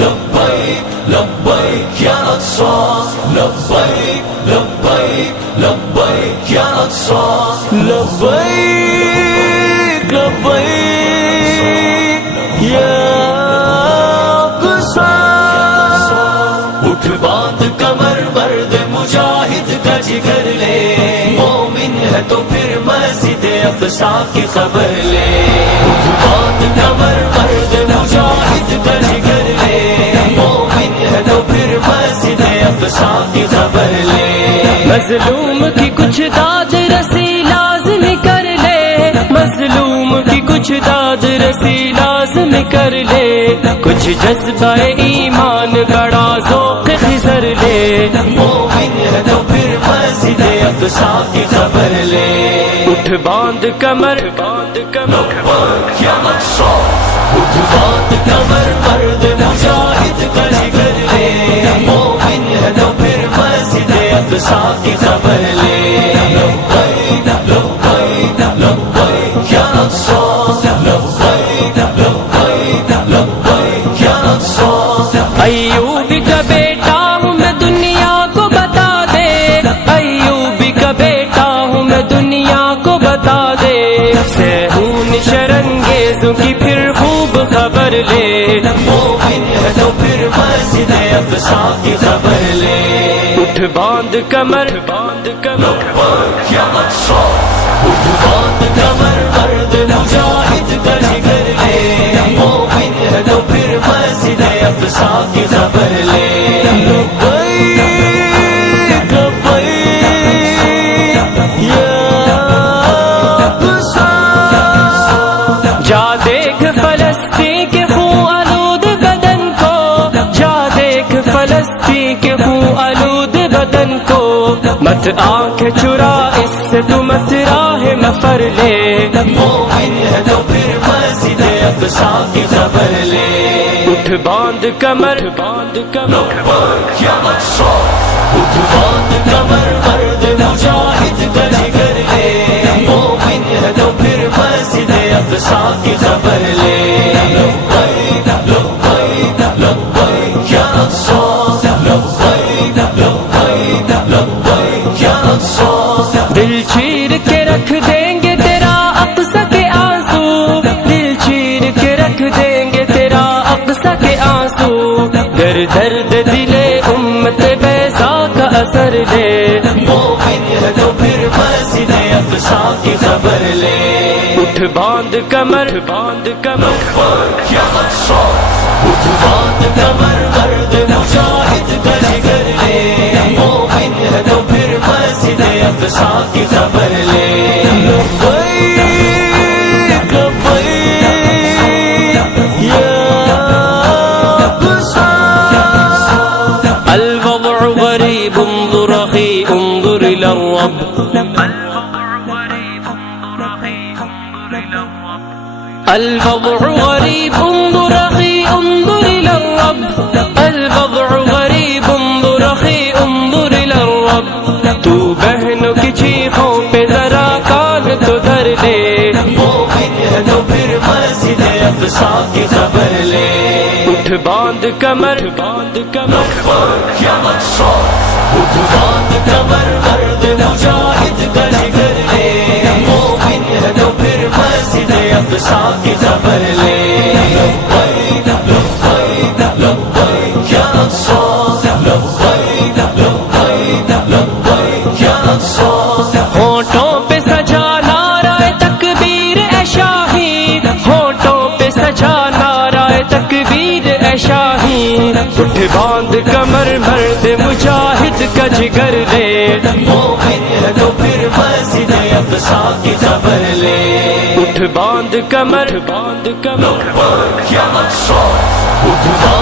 لبیک لبیک یا اقصی لبیک لبیک لبیک یا اقصی لبیک لبیک یا اقصی اٹھ باندھ کمر مرد مجاہد کا جگر لے مومن ہے تو پھر مسجد اقصی کی خبر لے اٹھ باندھ کمر مرد مجاہد کا جگر لے مومن ہے تو پھر مسجد اقصی کی خبر لے مظلوم کی کچھ داد رسی لازم کر لے مظلوم کی کچھ داد رسی لازم کر لے کچھ جذبہ ایمان بڑا ذوق خضر لے مومن ہے تو پھر مسجد اقصی کی خبر لے اٹھ باندھ کمر باندھ کمر یا اقصی اٹھ باندھ کمر مرد مجاہد کا جگر لے مومن ہے تو پھر مسجد اقصی کی خبر لے لبیک لبیک لبیک یا اقصی لبیک لبیک لبیک یا اقصی ایوب کا بیٹا ہوں میں دنیا کو بتا دے ایوب کا بیٹا ہوں میں دنیا کو بتا دے سہون شرنگیزوں کی پھر خوب خبر لے مومن ہے تو پھر مسجد اقصی کی خبر لے اٹھ باندھ کمر باندھ کمر یا اقصی اٹھ باندھ کمر مرد مجاہد کا جگر لے مومن ہے تو پھر مسجد اقصی کی خبر لے لبیک لبیک یا اقصی جا دیکھ فلسطین کے خون آلود بدن کو جا دیکھ فلسطین کے خون آلود بدن کو مت آنکھ چرا اس سے تو مت راہ مفر لے مومن ہے تو پھر مسجد اقصی کی خبر لے اٹھ باندھ کمر باندھ کمر یا اقصی اٹھ باندھ کمر مرد مجاہد کا جگر لے مومن ہے تو پھر مسجد اقصی کی خبر لے لبیک لبیک لبیک یا اقصی لبیک لبیک لبیک یا اقصی دل چیر کے رکھ دیں گے تیرا اقصی کے آنسو دل چیر کے رکھ دیں گے تیرا اقصی کے آنسو گر درد دلے امت بیضا کا اثر لے مومن ہے تو پھر مسجد اقصی کی خبر لے اٹھ باندھ کمر باندھ کمر یا اقصی اٹھ باندھ کمر مرد مجاہد کا جگر لے مومن ہے تو پھر مسجد اقصی کی خبر لے لبیک لبیک یا اقصی الوضع غریب انظر اخی انظر الى الرب الوضع غریب انظر اخی انظر الى الرب الوضع غریب انظر اخی انظر الى الرب تو بہنوں کی چیخوں پہ ذرا کان تو دھر لے مومن ہے تو پھر مسجد اقصی کی خبر لے اٹھ باندھ کمر باندھ کمر یا اقصی اٹھ باندھ کمر مرد مجاہد کا جگر لے مومن ہے تو پھر مسجد اقصی کی خبر لے لبیک لبیک لبیک یا اقصی لبیک لبیک لبیک یا اقصی ہونٹوں پہ سجا نعرہ تکبیر اے شاہی ہونٹوں پہ سجا نعرہ تکبیر اے شاہی اٹھ باندھ کمر مرد مجاہد کا جگر لے مومن ہے تو پھر مسجد اقصی کی خبر لے اٹھ باندھ کمر باندھ کمر یا اقصی اٹھ باندھ